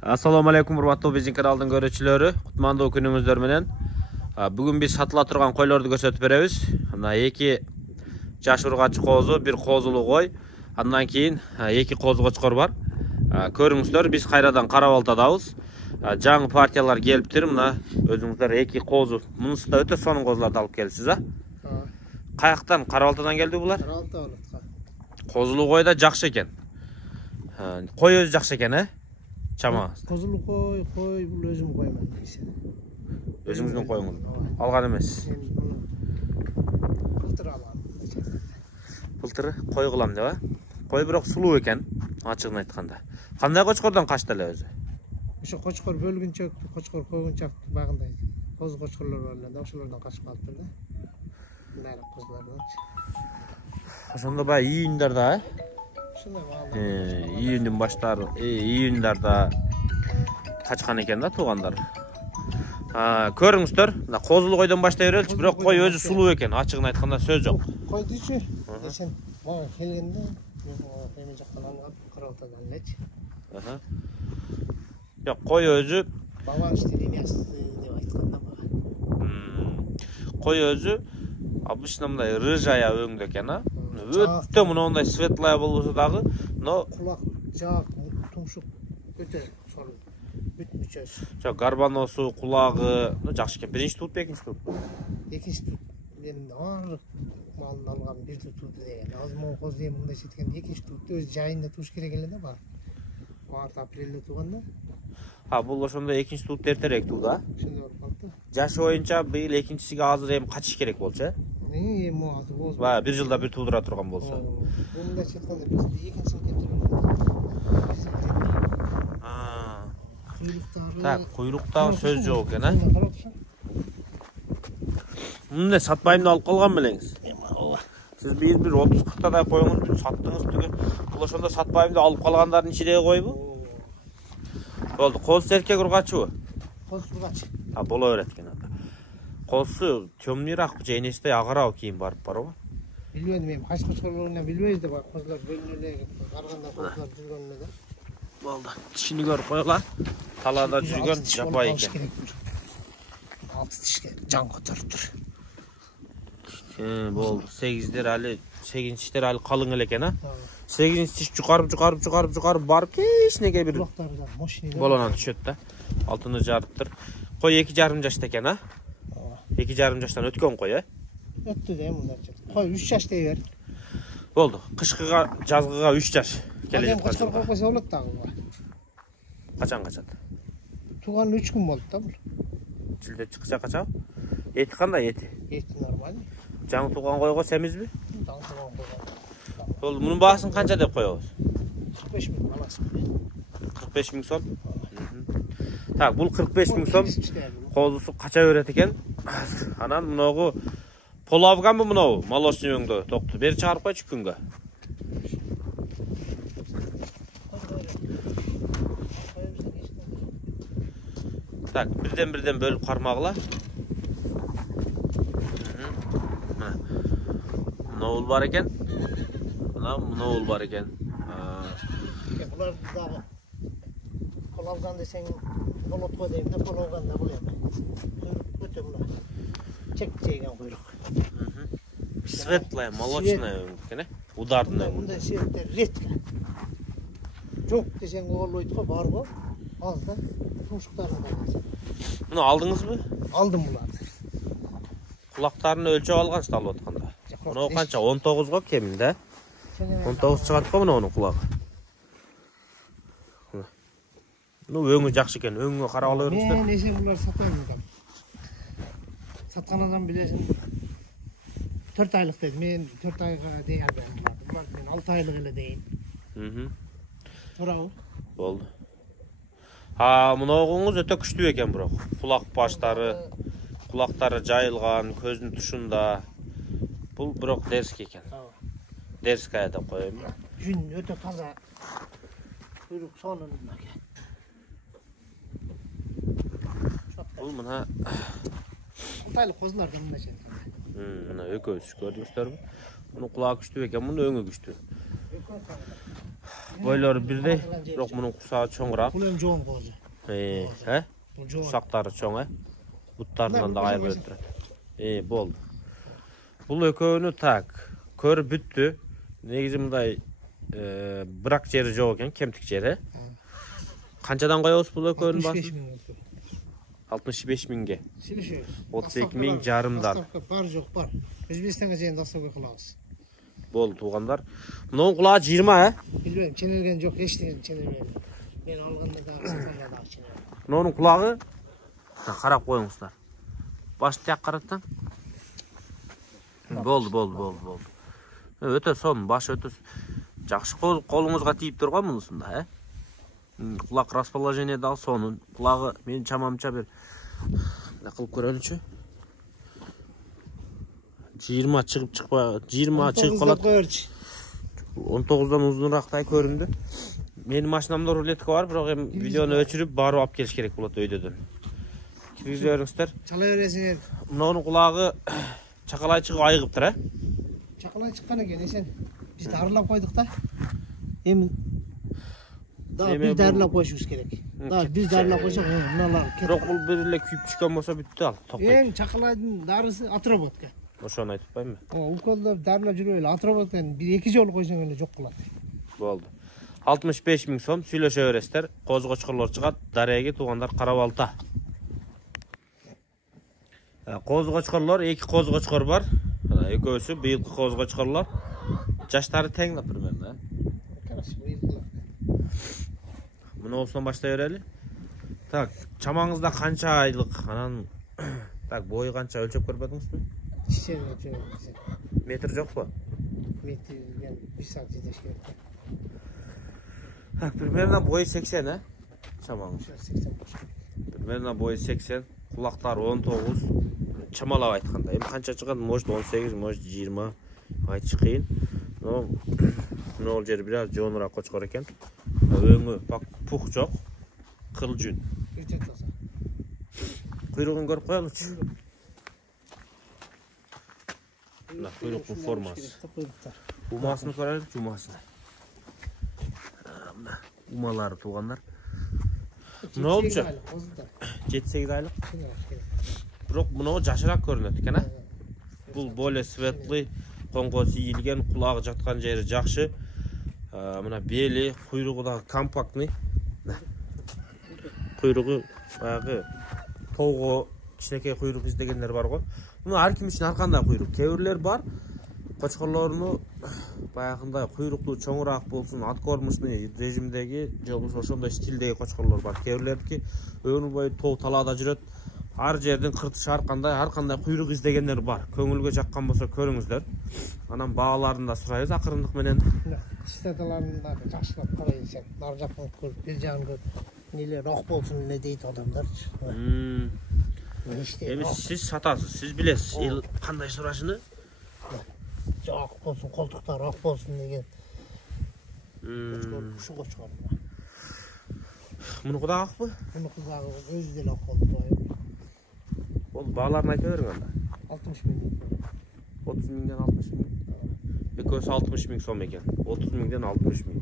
Assalamu alaikum урматтуу биздин каналдын көрүүчүлөрү. Кутмандуу күнүңүздөр менен. Бүгүн биз сатыла турган койлорду көрсөтүп беребиз. Мына 2 жаш ургачы козу, 1 козулуу кой. Андан кийин 2 козу кочкор бар. Көрүңүздөр, биз кайрадан Карабалтадабыз. Жаңы партиялар келиптир. Мына өзүңүздөр 2 козу. Мунусу да өтө сонун козуларды алып келипсиз, а? Каяктан? Карабалтадан келди булар? Карабалта болот. Козулуу кой да жакшы экен. Кой өзү жакшы экен, э? Чама. Козулуу кой бул өзүм коймон дейсин. Өзүңүздүн коюңуз. Алган эмес. Былтыр алгам. Былтыр кой кылам деп, а? Кой бирок сулуу экен, ачыгын айтканда. Кандай кочкордон качты эле өзү? Ошо кочкор бөлгүнчөк, кочкор койгунчак багындай. Коз кочкорлор бар эле, ошолордон качып калыптыр да. Мындай козулардан. Ошондо баягы июньдарда, э? Июньдүн баштары, июньдарда качкан экен да туугандар. Көрүңүздөр, мына козулуу койдон баштай береличи, бирок кой өзү сулуу экен, ачыгын айтканда сөз жок. Кой дечи, десен, мага келгенде, эме жактан алгам, Карабалтадан элечи. Жок, кой өзү Бабанычты линиясы деп айтканда бага. Кой өзү обычно мындай рыжая өңдө экен, а? Өтө мындай светлая болбосо дагы, но кулак жак, тумшук өтө сонун. Бүт мүчөсү. Жок, гарбаносу, кулагы, жакшы экен. Биринчи тут, экинчи тут. Экинчи тут. Мен баардык малын алгам бир тут деген. Азыр могу коз эми мындай четкен экинчи тут өз жайында туш керек эле да бар. Март апрелде туган да. Бул ошондо экинчи тут эртерээк тууда. Ошондой болуп калды. Жашы боюнча быйыл экинчисиге азыр эми качыш керек болчу, э? Эми азыр болсо. Бир жылда бир туудура турган болсо. Бул мындай четкенде биз экинчисин кетирип. Куйлуктары. Так, куйлуктагы сөз жок экен, а? Мындай сатпайм деп алып калган белеңиз. Сиз бир 30-40 тадай коюңуз бүт саттыңыз түгү. Бул ошондо сатпайм деп алып калгандардын ичидеги койбу? Болду, коз эркек ургачыбы? Коз ургач. Боло берет экен анда. Козу темныйраакпы же энесидей агарабы кийин барып барабы? Билбедим эми, кайсы кочкорлорунан билбейбиз да, козлор бөлүнүп эле карганда козлор жүргөнүнө да. Болду. Тишини көрүп койгула. Талаада жүргөн жапай экен. 6 тишке жан көтөрүп тур. Болду. 8-дер али, 8-тиштер али калың эле экен, а? 8-тиш жукарып барып кечинекей бир кулактары да мощный болонан түшөт да. Алтыны жарыптыр. Кой 2,5 жашта экен, а? 2,5 жаштан өткөн кой, э? Өттү да мындайча. Кой 3 жаш дей бер. Болду. Кышкыга, жазгыга 3 жаш. Келе жаткан. Кочкор койбосо болот дагы буга. Качан качат? Туган 3 күн болду да бул. Жилде чыкса качабы? Эти кандай эти? Эти нормальный. Жаңы туган койго семизби? Жаңы туган койго. Болду, мунун баасын канча деп коебуз? 45 000 аласың. 45 000 сом. Так, бул 45 000 сом. Козусу кача берет экен. Анан мыногу полавганбы мынау? Молочный өңдө токту. Бери чыгарып койчу күнгө. Так, бирден бөлүп кармагыла. Мынау бар экен. Мынау бар экен. Булар дагы полавган десең болот го дейм да, полавган да бул эми. Өтө мына чек жеген куйрук. Светлая, молочная экен, э? Ударный. Мындай светтер редко. Жок десең болбойт го, бар го. Ал да, тумшуктарын да. Муну алдыңызбы? Алдым буларды. Кулактарын өлчөп алгансыз алып атканда. Мына канча? 19 го кеминде. 19 чыгат го мунун кулагы. Өңү жакшы экен. Өңүгө карап ала бериңиздер. Мен эсен булар сатайм дедим. Саткан адам билесиң. 4 айлык деди. Мен 4 айга дейин алдым. Булар мен 6 айлык эле дейин. Туурабы? Болду. Мыногуңуз өтө күчтүү экен бирок. Кулак кулактары жайылган, көзүнүн тушунда. Бул бирок дерский экен. Дерская деп коем. Жүн өтө таза. Куйрук сонун экен. Бул мына Алтайлык козулардан мындайча. Мына экөөбүз көрдүңүздөрбү? Мунун кулагы күчтүү экен, мунун өңү күчтүү. Boyları birday, biroq bunun qursağı çoğurak. Бұл енді жоң қозы. He? Бұл жоң. Qursaktары çoğ, he? Butlarından da ayrı ötürü. Boldu. Bul ököөнü tak, körüp büttü. Negizi mындай bırak jeri jok eken, kemtik jeri. Kançadan koyabız bul ököөнün 65 baсын? min oldu. 65 minge. Silişiyor. 32 min jarımdan. Dastavka бар жоқ бар. Өзбекстанға жайын dastavka қыламыз. Boldu tuğanlar. Bunun kulağı 20 he? Bilmem, çenelgen жоқ, ештеңе çenelgen. Ben alғанда да сатарда да çenelgen. Bunun kulağı qarap koyuңuzlar. Başı tiyaq qaratan. Boldu. Öte son, başı öte. Жақшы қолыңызға тиіп тұрған мұнысында, he? Kulak расположение дал сонун. Kulағы мен çamamça bir ne kılıp көрөнүчү? 20 çıkıp çıkpa, 20 çıkıp kalat. 19'dan uzunraqтай көрündü. Benim maşinamda ruletka var, biroq hem videonu öçürüp barıp alып keliş керек болады өйдөдөн. Kirgizleriңиздер. Çala veresіңер. Mınaның kulağı çakalay çıkıp ayıgıptır, he? Çakalay çıkkan eken, esen. Biz darılap koyduk da. Hem daha bir darılap koyuşumuz gerek. Daha biz darılap koysak, mınalar ketip. Biroq bul birle kүйüp çıkan bolsa бүтtü al, tokpayt. En çakalayдын darысы Атыработка. Ошону айтып атпаймынбы? Уколда дарылап жүрүп эле Атыработтан 1-2 жолу койсоң эле жок кылат. Boldu. 65 min so'm süйлөшө бересиздер. Qo'zg'ochqorlar chiqat, daryaga tuğanlar Qarabalta. Qo'zg'ochqorlar, iki qo'zg'ochqor var. Ekөөsü bıyılkı qo'zg'ochqorlar. Жаштары теңлеп примерно. Хорошо, быйыл. Мына осыдан баштай берели. Так, чамаңызда канча айлык? Анан так, бою канча өлчөп көрбөдүңүзбү? Метр жокпу? Метр 1 сантим жетеш керек. Так, примерно бою 80, he? Çamağınız. 80 boş. Примерно бою 80, kulaklar 19. Çamalап айтканда, эми канча чыгат? Может 18, может 20. Айтыш кыйын. Но ол жери бир аз жоонураак кочкор экен. Өңү бак пух жок. Кыл жүн. Өтө таза. Куйругун көрүп коелучу. Мына куйруктун формасы. Умасын көрөлүк, умасын. Мына умалары туугандар. Мына болчу? 7-8 айлык. Бирок мына жашыраак көрүнөт экен, а? Бул более светлый, коңгосы ийилген, кулагы жаткан жери жакшы. Мына бели, куйругу да компактный. Куйругу баягы тоого кичинекей куйрук издегендер бар го. Мына ар ким үчүн ар кандай куйрук. Кээ бирлер бар. Кочкорлорну баягындай куйруктуу чоңураак болсун, откормочный режимдеги, же болбосо ошондой стилдеги кочкорлор бар. Кээ бирлердики өмүр бою тоо талаада жүрөт. Ар жердин кыртышы ар кандай куйрук издегендер бар. Көңүлгө жаккан болсо көрүңүздөр. Анан бааларын да сурайбыз акырындык менен. Чистоталарын да жакшылап карайсың. Нар жактан көрүп, бир жагын көрүп, нелер ак болсун эле дейт адамдарчы. Эми сиз сатасыз, сиз билесиз эл кандай сурашыны? Ак болсун, колтуктары ак болсун деген. Ушу кочкор. Мунуку да акпы? Мунуку дагы өзү деле ак болду. Ол бааларын айта бериң анда. 60 миң. 30 миңден 60 миң. Экөөсү 60 миң сом экен. 30 миңден 60 миң.